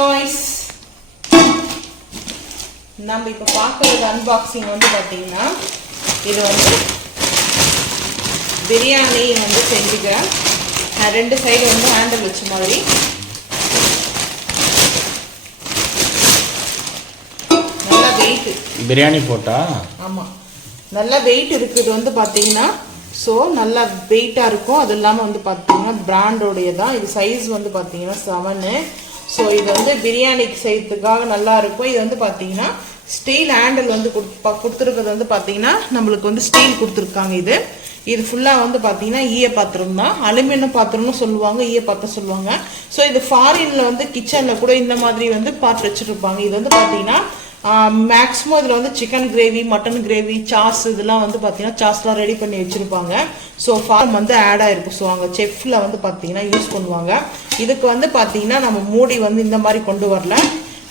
guys, நம்ம இப்ப பார்க்கிறது unboxing வந்து பாத்தீங்கன்னா இது வந்து பிரியாணி வந்து செஞ்சுக்கிறேன். ரெண்டு சைடு வந்து ஹேண்டில் வச்ச மாதிரி நல்லா வெயிட் பிரியாணி போட்டா ஆமா நல்லா வெயிட் இருக்குது வந்து பாத்தீங்கன்னா சோ நல்லா வெயிட்டா இருக்கும். அது இல்லாம வந்து பாத்தீங்கன்னா பிராண்டோடைய தான் இது. சைஸ் வந்து பாத்தீங்கன்னா 7. சோ இது வந்து பிரியாணிக்கு செய்யறதுக்காக நல்லா இருக்கும். இது வந்து பாத்தீங்கன்னா ஸ்டீல் ஹேண்டில் வந்து கொடுத்துருக்கிறது வந்து பாத்தீங்கன்னா நம்மளுக்கு வந்து ஸ்டீல் கொடுத்துருக்காங்க. இது ஃபுல்லா வந்து பாத்தீங்கன்னா ஈய பாத்திரம் தான். அலுமினியம் பாத்திரம்னு சொல்லுவாங்க, ஈய பாத்திரம் சொல்லுவாங்க. ஸோ இது ஃபாரின்ல வந்து கிச்சன்ல கூட இந்த மாதிரி வந்து பார்த்து வச்சிருப்பாங்க. இது வந்து பாத்தீங்கன்னா மேக்ஸிமம் இதில் வந்து chicken gravy, mutton gravy, sauce இதெல்லாம் வந்து பார்த்தீங்கன்னா சாஸ்லாம் ரெடி பண்ணி வச்சுருப்பாங்க. ஸோ ஃபார்ம் வந்து ஆட் ஆகிருக்கும். ஸோ அங்கே செஃப்பில் வந்து பார்த்தீங்கன்னா யூஸ் பண்ணுவாங்க. இதுக்கு வந்து பார்த்தீங்கன்னா நம்ம மூடி வந்து இந்த மாதிரி கொண்டு வரல,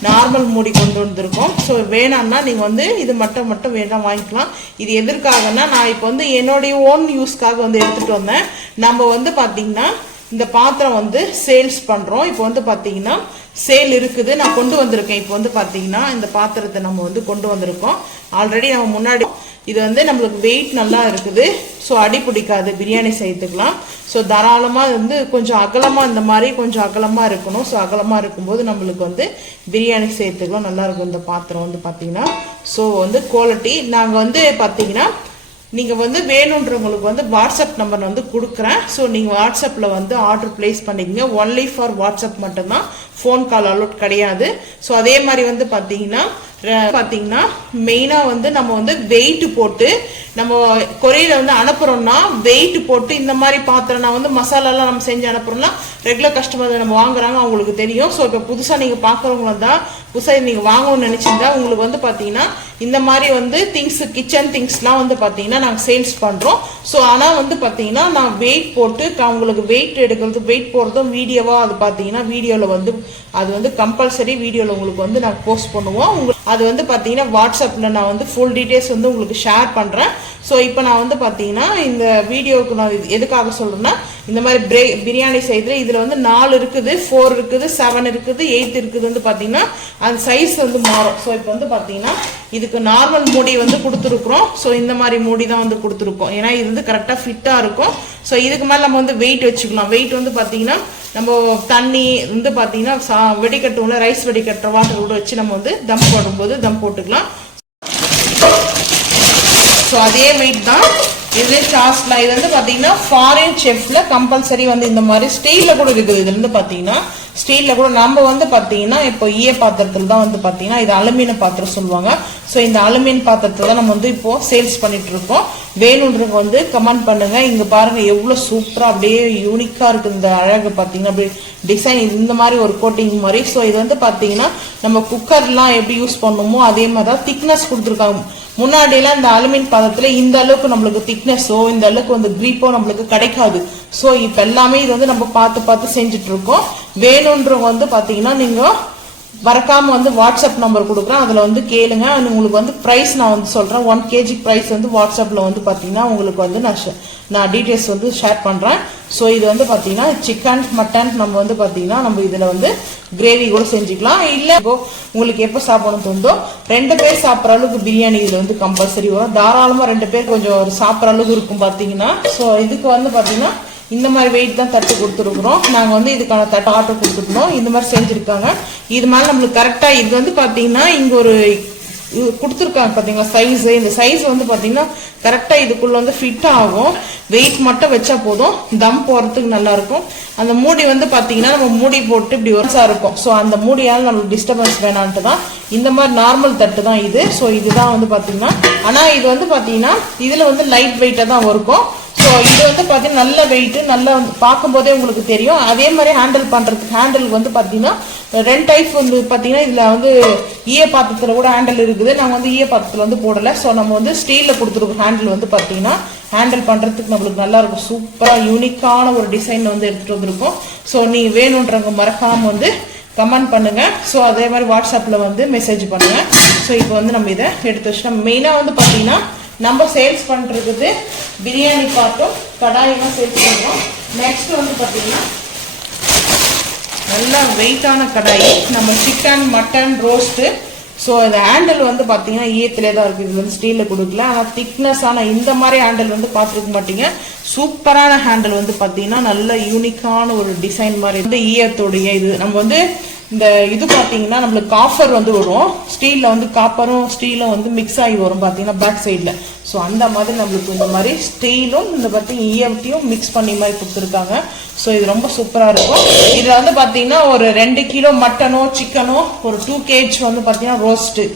நார்மல் மூடி கொண்டு வந்திருக்கோம். ஸோ வேணாம்னா நீங்கள் வந்து இது மட்டும் வேணாம் வாங்கிக்கலாம். இது எதற்காகனா நான் இப்போ வந்து என்னுடைய ஓன் யூஸ்க்காக வந்து எடுத்துகிட்டு வந்தேன். நம்ம வந்து பார்த்தீங்கன்னா இந்த பாத்திரம் வந்து சேல்ஸ் பண்ணுறோம். இப்போ வந்து பார்த்தீங்கன்னா சேல் இருக்குது, நான் கொண்டு வந்திருக்கேன். இப்போ வந்து பார்த்தீங்கன்னா இந்த பாத்திரத்தை நம்ம வந்து கொண்டு வந்திருக்கோம். ஆல்ரெடி நம்ம முன்னாடி இது வந்து நம்மளுக்கு வெயிட் நல்லா இருக்குது. ஸோ அடி பிடிக்காது, பிரியாணி செய்யறதுக்கலாம். ஸோ தாராளமாக வந்து கொஞ்சம் அகலமாக இந்த மாதிரி கொஞ்சம் அகலமாக இருக்கணும். ஸோ அகலமாக இருக்கும்போது நம்மளுக்கு வந்து பிரியாணி செய்யறதுக்குலாம் நல்லா இருக்கும் இந்த பாத்திரம் வந்து பார்த்தீங்கன்னா. ஸோ வந்து குவாலிட்டி நாங்கள் வந்து பார்த்தீங்கன்னா நீங்கள் வந்து வேணுன்றவங்களுக்கு வந்து வாட்ஸ்அப் நம்பர் வந்து கொடுக்குறேன். ஸோ நீங்கள் வாட்ஸ்அப்பில் வந்து ஆர்டர் பிளேஸ் பண்ணிக்கங்க. ஒன்லி ஃபார் வாட்ஸ்அப் மட்டும்தான், ஃபோன் கால் அலோட் கிடையாது. ஸோ அதே மாதிரி வந்து பார்த்தீங்கன்னா மெயினாக வந்து நம்ம வந்து வெயிட் போட்டு நம்ம கொரியரில் வந்து அனுப்புகிறோம்னா வெயிட் போட்டு இந்த மாதிரி பாத்திரம் நான் வந்து மசாலாலாம் நம்ம செஞ்சு அனுப்புகிறோம்னா ரெகுலர் கஸ்டமர் நம்ம வாங்குறாங்க, அவங்களுக்கு தெரியும். ஸோ இப்போ புதுசாக நீங்கள் பார்க்குறவங்கள தான் புதுசாக நீங்கள் வாங்கணும்னு நினச்சிருந்தா உங்களுக்கு வந்து பார்த்தீங்கன்னா இந்த மாதிரி வந்து திங்ஸ், கிச்சன் திங்ஸ்லாம் வந்து பார்த்தீங்கன்னா நாங்கள் சேல்ஸ் பண்ணுறோம். ஸோ ஆனால் வந்து பார்த்தீங்கன்னா நான் வெயிட் போட்டு உங்களுக்கு வெயிட் எடுக்கிறது, வெயிட் போடுறதும் வீடியோவாக அது பார்த்தீங்கன்னா வீடியோவில் வந்து அது வந்து கம்பல்சரி வீடியோவில் உங்களுக்கு வந்து நாங்கள் போஸ்ட் பண்ணுவோம். அது வந்து பார்த்தீங்கன்னா வாட்ஸ்அப்பில் நான் வந்து ஃபுல் டீட்டெயில்ஸ் வந்து உங்களுக்கு ஷேர் பண்ணுறேன். ஸோ இப்போ நான் வந்து பார்த்தீங்கன்னா இந்த வீடியோவுக்கு நான் எதுக்காக சொல்கிறேன்னா இந்த மாதிரி பிரியாணி செய்யுது. இதில் வந்து 4 இருக்குது, 4 இருக்குது, 7 இருக்குது, 8 இருக்குது வந்து பார்த்தீங்கன்னா அந்த சைஸ் வந்து மாறும். ஸோ இப்போ வந்து பார்த்தீங்கன்னா இதுக்கு நார்மல் மூடி வந்து கொடுத்துருக்குறோம். ஸோ இந்த மாதிரி மூடி தான் வந்து கொடுத்துருக்கோம். ஏன்னா இது வந்து கரெக்டாக ஃபிட்டாக இருக்கும். ஸோ இதுக்கு மேலே நம்ம வந்து வெயிட் வச்சுக்கலாம். வெயிட் வந்து பார்த்தீங்கன்னா நம்ம தண்ணி வந்து பார்த்தீங்கன்னா வெடிக்கட்டும்ல, ரைஸ் வெடிக்கட்டுற வாட்டர் கூட வச்சு நம்ம வந்து தம் போடும்போது தம் போட்டுக்கலாம். ஸோ அதே வெயிட் தான் இது. சாஸ்ல இது வந்து பார்த்தீங்கன்னா ஃபாரின் செஃப்ல கம்பல்சரி வந்து இந்த மாதிரி ஸ்டீல்ல கூட இருக்குது. இது வந்து பார்த்தீங்கன்னா ஸ்டீல்ல கூட நம்ம வந்து பார்த்தீங்கன்னா இப்போ ஈய பாத்திரத்தில் தான் வந்து பார்த்தீங்கன்னா இது அலுமினியம் பாத்திரம் சொல்லுவாங்க. ஸோ இந்த அலுமினியம் பாத்திரத்தை தான் நம்ம வந்து இப்போ சேல்ஸ் பண்ணிட்டு இருக்கோம். வேணுன்றவங்க வந்து கமெண்ட் பண்ணுங்க. இங்க பாருங்க எவ்வளோ சூப்பராக அப்படியே யூனிக்கா இருக்குது இந்த அழகு பார்த்தீங்கன்னா அப்படியே டிசைன் இந்த மாதிரி ஒரு கோட்டிங் மாதிரி. ஸோ இது வந்து பார்த்தீங்கன்னா நம்ம குக்கர்லாம் எப்படி யூஸ் பண்ணுமோ அதே மாதிரி தான் திக்னஸ் கொடுத்துருக்காங்க. முன்னாடியெல்லாம் இந்த அலுமினியம் பாத்திரத்துல இந்த அளவுக்கு நம்மளுக்கு திக்னஸோ இந்த அளவுக்கு வந்து கிரீப்போ நம்மளுக்கு கிடைக்காது. ஸோ இப்போ எல்லாமே இது வந்து நம்ம பார்த்து செஞ்சுட்டு இருக்கோம். வேணுன்றவங்க வந்து பார்த்தீங்கன்னா நீங்க மறக்காம வந்து வாட்ஸ்அப் நம்பர் கொடுக்குறேன், அதில் வந்து கேளுங்க. உங்களுக்கு வந்து ப்ரைஸ் நான் வந்து சொல்கிறேன். 1 kg ப்ரைஸ் வந்து வாட்ஸ்அப்பில் வந்து பார்த்தீங்கன்னா உங்களுக்கு வந்து நான் டீட்டெயில்ஸ் வந்து ஷேர் பண்ணுறேன். ஸோ இது வந்து பார்த்தீங்கன்னா சிக்கன், மட்டன் நம்ம வந்து பார்த்தீங்கன்னா நம்ம இதில் வந்து கிரேவி கூட செஞ்சுக்கலாம். இல்லை உங்களுக்கு எப்போ சாப்பிடணும் தோணுதோ 2 பேர் சாப்பிட்ற அளவுக்கு பிரியாணி இதில் வந்து கம்பல்சரி வரும். தாராளமாக 2 பேர் கொஞ்சம் சாப்பிட்ற அளவுக்கு இருக்கும் பார்த்தீங்கன்னா. ஸோ இதுக்கு வந்து பார்த்தீங்கன்னா இந்த மாதிரி வெயிட் தான் தட்டு கொடுத்துருக்குறோம். நாங்கள் வந்து இதுக்கான தட்டு ஆர்டர் கொடுத்துருக்கோம். இந்த மாதிரி செஞ்சுருக்காங்க. இது மேலே நம்மளுக்கு கரெக்டாக இது வந்து பார்த்தீங்கன்னா இங்கே ஒரு கொடுத்துருக்காங்க பார்த்தீங்களா சைஸ். இந்த சைஸ் வந்து பார்த்தீங்கன்னா கரெக்டாக இதுக்குள்ள வந்து ஃபிட் ஆகும். வெயிட் மட்டும் வச்சா போதும், தம் போகிறதுக்கு நல்லா இருக்கும். அந்த மூடி வந்து பார்த்தீங்கன்னா நம்ம மூடி போட்டு இப்படி ஒர்ஸாக இருக்கும். ஸோ அந்த மூடியால் நம்மளுக்கு டிஸ்டர்பன்ஸ் வேணான்ட்டு தான் இந்த மாதிரி நார்மல் தட்டு தான் இது. ஸோ இதுதான் வந்து பார்த்தீங்கன்னா ஆனால் இது வந்து பார்த்தீங்கன்னா இதில் வந்து லைட் வெயிட்டாக தான் இருக்கும். ஸோ இது வந்து பார்த்தீங்கன்னா நல்ல வெயிட்டு, நல்லா வந்து பார்க்கும்போதே உங்களுக்கு தெரியும். அதே மாதிரி ஹேண்டில் பண்ணுறதுக்கு ஹேண்டில் வந்து பார்த்தீங்கன்னா 2 டைப் வந்து பார்த்தீங்கன்னா இதில் வந்து ஈய பாத்திரத்தில் கூட ஹேண்டில் இருக்குது. நாங்கள் வந்து ஈய பாத்திரத்தில் வந்து போடலை. ஸோ நம்ம வந்து ஸ்டீலில் கொடுத்துருக்கோம். ஹேண்டில் வந்து பார்த்தீங்கன்னா ஹேண்டில் பண்ணுறதுக்கு நம்மளுக்கு நல்லா இருக்கும். சூப்பராக யூனிக்கான ஒரு டிசைன் வந்து எடுத்துகிட்டு வந்திருக்கோம். ஸோ நீங்கள் வேணுன்றவங்க மறக்காமல் வந்து கமெண்ட் பண்ணுங்க. ஸோ அதே மாதிரி வாட்ஸ்அப்பில் வந்து மெசேஜ் பண்ணுங்க. ஸோ இப்போ வந்து நம்ம இதை எடுத்து வச்சுட்டோம். மெயினாக வந்து பார்த்தீங்கன்னா நம்ம சேல்ஸ் பண்ணுறது பிரியாணி பாட்டும் கடாயெல்லாம் சேல்ஸ் பண்ணுறோம். நெக்ஸ்ட் வந்து பார்த்தீங்கன்னா நல்லா வெயிட்டான கடாய். நம்ம சிக்கன் மட்டன் ரோஸ்ட்டு. ஸோ இந்த ஹேண்டில் வந்து பார்த்தீங்கன்னா ஈயத்திலே தான் இருக்குது. இது வந்து ஸ்டீலில் கொடுக்கல. ஆனால் திக்னஸான இந்த மாதிரி ஹேண்டில் வந்து பார்த்துருக்க மாட்டீங்க. சூப்பரான ஹேண்டில் வந்து பார்த்தீங்கன்னா நல்ல யூனிக்கான ஒரு டிசைன் மாதிரி வந்து ஈயத்தோடைய இது. நம்ம வந்து இந்த இது பார்த்தீங்கன்னா நம்மளுக்கு காப்பர் வந்து வரும். ஸ்டீலில் வந்து காப்பரும் ஸ்டீலும் வந்து மிக்ஸ் ஆகி வரும் பார்த்தீங்கன்னா பேக் சைடில். ஸோ அந்த மாதிரி நம்மளுக்கு இந்த மாதிரி ஸ்டீலும் இந்த பார்த்தீங்கன்னா ஈயத்தையும் மிக்ஸ் பண்ணி மாதிரி கொடுத்துருக்காங்க. ஸோ இது ரொம்ப சூப்பராக இருக்கும். இதில் வந்து பார்த்தீங்கன்னா ஒரு 2 கிலோ மட்டனோ சிக்கனோ ஒரு 2 kg வந்து பார்த்தீங்கன்னா ரோஸ்ட்டு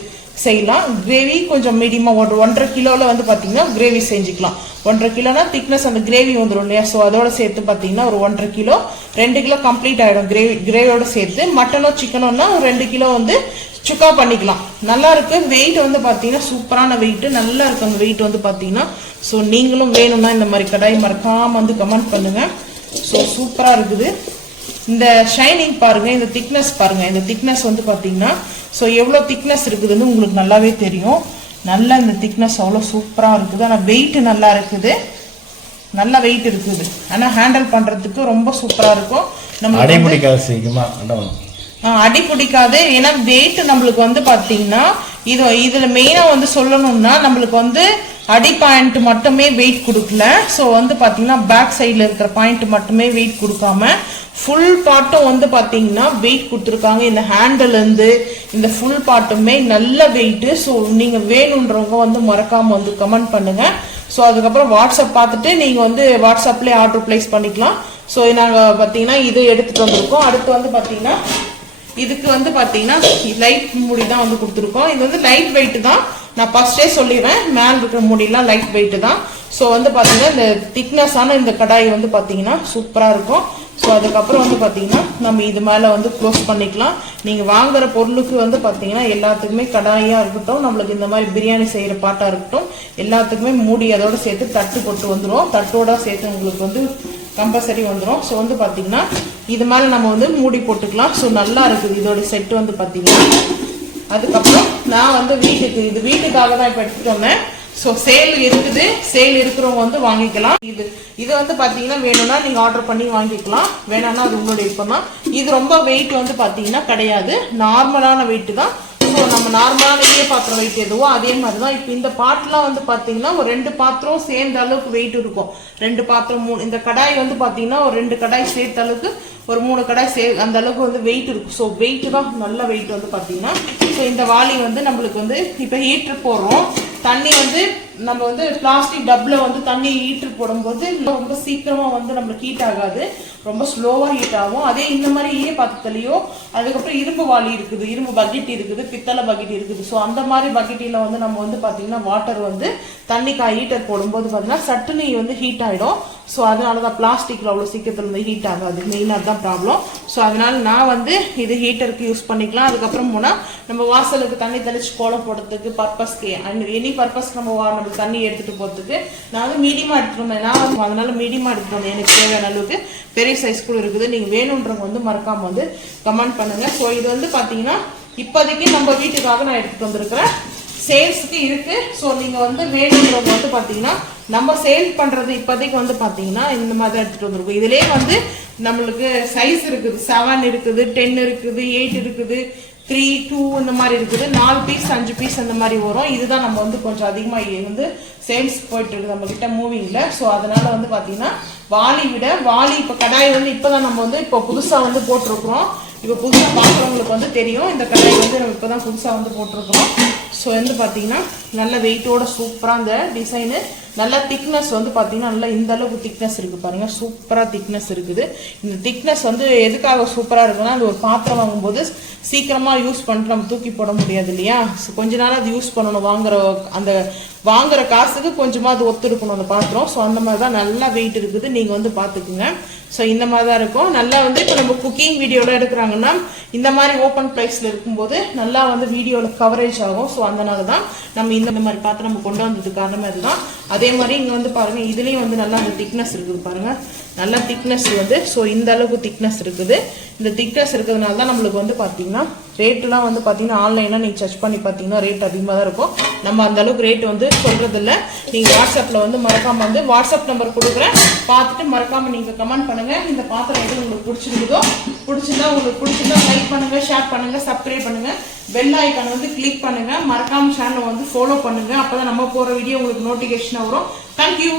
செய்யலாம். கிரேவி கொஞ்சம் மீடியமாக ஒரு 1.5 கிலோவில் வந்து பார்த்தீங்கன்னா கிரேவி செஞ்சுக்கலாம். 1.5 கிலோனா திக்னஸ் அந்த கிரேவி வந்துடும் இல்லையா. ஸோ அதோட சேர்த்து பார்த்தீங்கன்னா ஒரு 1.5 கிலோ 2 கிலோ கம்ப்ளீட் ஆகிடும் கிரேவியோட சேர்த்து. மட்டனோ சிக்கனோன்னா ஒரு 2 கிலோ வந்து சுக்கா பண்ணிக்கலாம். நல்லா இருக்கு. வெயிட் வந்து பார்த்தீங்கன்னா சூப்பரான வெயிட். நல்லா இருக்கு அந்த வெயிட் வந்து பார்த்தீங்கன்னா. ஸோ நீங்களும் வேணும்னா இந்த மாதிரி கடாய் மறக்காம வந்து கமெண்ட் பண்ணுங்க. ஸோ சூப்பராக இருக்குது. இந்த ஷைனிங் பாருங்க, இந்த திக்னஸ் பாருங்க. இந்த திக்னஸ் வந்து பார்த்தீங்கன்னா ஸோ எவ்வளோ திக்னஸ் இருக்குதுன்னு உங்களுக்கு நல்லாவே தெரியும். நல்லா இந்த திக்னஸ் அவ்வளோ சூப்பராக இருக்குது. ஆனால் வெயிட் நல்லா இருக்குது. நல்ல வெயிட் இருக்குது. ஆனால் ஹேண்டில் பண்ணுறதுக்கு ரொம்ப சூப்பராக இருக்கும். நம்ம அடி பிடிக்காது. ஏன்னா வெயிட் நம்மளுக்கு வந்து பார்த்தீங்கன்னா இதுல மெயினா வந்து சொல்லணும்னா நம்மளுக்கு வந்து அடி பாயிண்ட் மட்டுமே வெயிட் கொடுக்கல. ஸோ வந்து பார்த்தீங்கன்னா பேக் சைடில் இருக்கிற பாயிண்ட் மட்டுமே வெயிட் கொடுக்காம ஃபுல் பார்ட்டும் வந்து பார்த்தீங்கன்னா வெயிட் கொடுத்துருக்காங்க. இந்த ஹேண்டில் இருந்து இந்த ஃபுல் பார்ட்டுமே நல்ல வெயிட்டு. ஸோ நீங்கள் வேணுன்றவங்க வந்து மறக்காம வந்து கமெண்ட் பண்ணுங்க. ஸோ அதுக்கப்புறம் வாட்ஸ்அப் பார்த்துட்டு நீங்கள் வந்து வாட்ஸ்அப்லேயே ஆர்டர் பிளேஸ் பண்ணிக்கலாம். ஸோ நாங்கள் பார்த்தீங்கன்னா இது எடுத்துகிட்டு வந்திருக்கோம். அடுத்து வந்து பார்த்தீங்கன்னா இதுக்கு வந்து பார்த்தீங்கன்னா லைட் மூடி தான் வந்து கொடுத்துருக்கோம். இது வந்து லைட் வெயிட் தான். நான் ஃபர்ஸ்டே சொல்லிடுறேன், மேல் இருக்கிற மூடிலாம் லைட் வெயிட் தான். ஸோ வந்து பார்த்தீங்கன்னா இந்த திக்னஸான இந்த கடாய் வந்து பார்த்தீங்கன்னா சூப்பராக இருக்கும். ஸோ அதுக்கப்புறம் வந்து பார்த்தீங்கன்னா நம்ம இது மேலே வந்து க்ளோஸ் பண்ணிக்கலாம். நீங்கள் வாங்குற பொருளுக்கு வந்து பார்த்தீங்கன்னா எல்லாத்துக்குமே கடாயாக இருக்கட்டும், நம்மளுக்கு இந்த மாதிரி பிரியாணி செய்கிற பாட்டாக இருக்கட்டும், எல்லாத்துக்குமே மூடி அதோட சேர்த்து தட்டு போட்டு வந்துடும். தட்டோட சேர்த்து உங்களுக்கு வந்து கம்பல்சரி வந்துடும். ஸோ வந்து பார்த்தீங்கன்னா இது மேலே நம்ம வந்து மூடி போட்டுக்கலாம். ஸோ நல்லா இருக்குது இதோட செட்டு வந்து பார்த்தீங்கன்னா. அதுக்கப்புறம் நான் வந்து வீட்டுக்காக தான் இப்போ எடுத்துட்டு வந்தேன். ஸோ சேல் இருக்குது. சேல் இருக்கிறவங்க வந்து வாங்கிக்கலாம். இது வந்து பார்த்தீங்கன்னா வேணும்னா நீங்கள் ஆர்டர் பண்ணி வாங்கிக்கலாம். வேணாம்னா அது உங்களுடைய இப்போ தான். இது ரொம்ப வெயிட் வந்து பார்த்தீங்கன்னா கிடையாது, நார்மலான வெயிட்டு தான். ஸோ நம்ம நார்மலான ஈய பாத்திரம் வெயிட் எதுவோ அதே மாதிரி தான். இப்போ இந்த பாட்டெலாம் வந்து பார்த்தீங்கன்னா ஒரு 2 பாத்திரம் சேர்ந்த அளவுக்கு வெயிட் இருக்கும். 2 பாத்திரம் 3 இந்த கடாய் வந்து பார்த்தீங்கன்னா ஒரு 2 கடாய் சேர்த்த அளவுக்கு ஒரு 3 கடாய் அந்த அளவுக்கு வந்து வெயிட் இருக்கும். ஸோ வெயிட் தான் நல்ல வெயிட் வந்து பார்த்தீங்கன்னா. ஸோ இந்த வாளி வந்து நம்மளுக்கு வந்து இப்போ ஹீட்டர் போடுறோம். தண்ணி வந்து நம்ம வந்து பிளாஸ்டிக் டப்ல வந்து தண்ணி ஹீட்டர் போடும்போது ரொம்ப சீக்கிரமா வந்து நம்மளுக்கு ஹீட் ஆகாது, ரொம்ப ஸ்லோவா ஹீட் ஆகும். அதே இந்த மாதிரி ஈய பாத்திரத்துலயோ அதுக்கப்புறம் இரும்பு வாளி இருக்குது, இரும்பு பக்கெட் இருக்குது, பித்தளை பக்கெட் இருக்குது. ஸோ அந்த மாதிரி பக்கெட்டில வந்து நம்ம வந்து பார்த்தீங்கன்னா வாட்டர் வந்து தண்ணி ஹீட்டர் போடும்போது பார்த்தீங்கன்னா சட்டுனி வந்து ஹீட் ஆகிடும். ஸோ அதனால தான் பிளாஸ்டிக்ல அவ்வளோ சீக்கிரத்தில் வந்து ஹீட் ஆகாது. மெயினாக தான் ப்ராப்ளம். ஸோ அதனால நான் வந்து இது ஹீட்டருக்கு யூஸ் பண்ணிக்கலாம். அதுக்கப்புறம் போனால் நம்ம வாசலுக்கு தண்ணி தெளிச்சு கோலம் போடுறதுக்கு பர்பஸ்க்கு எனி பர்பஸ்க்கு நம்ம தண்ணி எடுத்துட்டு போறதுக்கு நான் வந்து மீடியமா எடுத்துட்டு வந்தேன். நான் வந்து அதனால மீடியமா எடுத்துட்டு வந்தேன். எனக்கு தேவையான அளவுக்கு பெரிய சைஸ் கூட இருக்குது. நீங்க வேணும்ன்றவங்க வந்து மறக்காம வந்து கமெண்ட் பண்ணுங்க. ஸோ இது வந்து பாத்தீங்கன்னா இப்போதைக்கு நம்ம வீட்டுக்காக நான் எடுத்துட்டு வந்திருக்கிறேன். சேல்ஸுக்கு இருக்கு. ஸோ நீங்க வந்து வேணுன்றவங்க வந்து பாத்தீங்கன்னா நம்ம சேல் பண்றது இப்போதைக்கு வந்து பாத்தீங்கன்னா இந்த மாதிரி எடுத்துட்டு வந்திருக்கோம். இதுலயே வந்து நம்மளுக்கு சைஸ் இருக்குது. 7 இருக்குது, 10 இருக்குது, 8 இருக்குது, 3, 2 இந்த மாதிரி இருக்குது. 4 பீஸ் 5 பீஸ் அந்த மாதிரி வரும். இதுதான் நம்ம வந்து கொஞ்சம் அதிகமாக வந்து சேல்ஸ் போயிட்டு இருக்குது நம்ம கிட்ட மூவிங்ல. ஸோ அதனால வந்து பாத்தீங்கன்னா வாளி இப்போ கடாய் வந்து இப்போதான் நம்ம வந்து இப்போ புதுசா வந்து போட்டிருக்கிறோம். இப்போ புதுசாக பார்க்குறவங்களுக்கு வந்து தெரியும். இந்த கடாய் வந்து நம்ம இப்போ தான் புதுசாக வந்து போட்டிருக்கிறோம். ஸோ வந்து பார்த்தீங்கன்னா நல்ல வெயிட்டோட சூப்பராக இந்த டிசைனு நல்ல திக்னஸ் வந்து பார்த்தீங்கன்னா நல்லா இந்த அளவுக்கு திக்னஸ் இருக்குது பாருங்க. சூப்பராக திக்னஸ் இருக்குது. இந்த திக்னஸ் வந்து எதுக்காக சூப்பராக இருக்குன்னா அந்த ஒரு பாத்திரம் வாங்கும்போது சீக்கிரமாக யூஸ் பண்ணிட்டு நம்ம தூக்கி போட முடியாது இல்லையா. கொஞ்ச நாள் அது யூஸ் பண்ணணும். வாங்குற காசுக்கு கொஞ்சமாக அது ஒத்து இருக்கணும் அந்த பாத்திரம். ஸோ அந்த மாதிரி தான் நல்லா வெயிட் இருக்குது. நீங்கள் வந்து பார்த்துக்குங்க. ஸோ இந்த மாதிரி தான் இருக்கும். நல்லா வந்து இப்போ நம்ம குக்கிங் வீடியோவில் எடுக்கிறாங்கன்னா இந்த மாதிரி ஓப்பன் பிளேஸில் இருக்கும்போது நல்லா வந்து வீடியோவில் கவரேஜ் ஆகும். ஸோ அதனால தான் நம்ம இந்த மாதிரி பார்த்து நம்ம கொண்டு வந்ததுக்கு காரணமே அதுதான். அதே மாதிரி இங்கே வந்து பாருங்கள், இதுலேயும் வந்து நல்லா அந்த திக்னஸ் இருக்குது பாருங்கள். நல்ல திக்னஸ் வந்து ஸோ இந்த அளவுக்கு திக்னஸ் இருக்குது. இந்த திக்னஸ் இருக்கிறதுனால தான் நம்மளுக்கு வந்து பார்த்தீங்கன்னா ரேட்டுலாம் வந்து பார்த்தீங்கன்னா ஆன்லைனில் நீங்கள் சர்ச் பண்ணி பார்த்தீங்கன்னா ரேட் அதிகமாக தான் இருக்கும். நம்ம அந்த அளவுக்கு ரேட் வந்து சொல்கிறதில்ல. நீங்கள் வாட்ஸ்அப்பில் வந்து மறக்காமல் வந்து வாட்ஸ்அப் நம்பர் கொடுக்குறேன், பார்த்துட்டு மறக்காமல் நீங்கள் கமெண்ட் பண்ணுங்கள். இந்த பாத்திரம் எது உங்களுக்கு பிடிச்சிருக்குதோ பிடிச்சிருந்தா லைக் பண்ணுங்கள், ஷேர் பண்ணுங்கள், சப்ஸ்கிரைப் பண்ணுங்கள், பெல் ஐக்கான் வந்து கிளிக் பண்ணுங்கள், மறக்காமல் சேனலை வந்து ஃபாலோ பண்ணுங்கள். அப்போ தான் நம்ம போகிற வீடியோ உங்களுக்கு நோட்டிஃபிகேஷனாக வரும். தேங்க்யூ.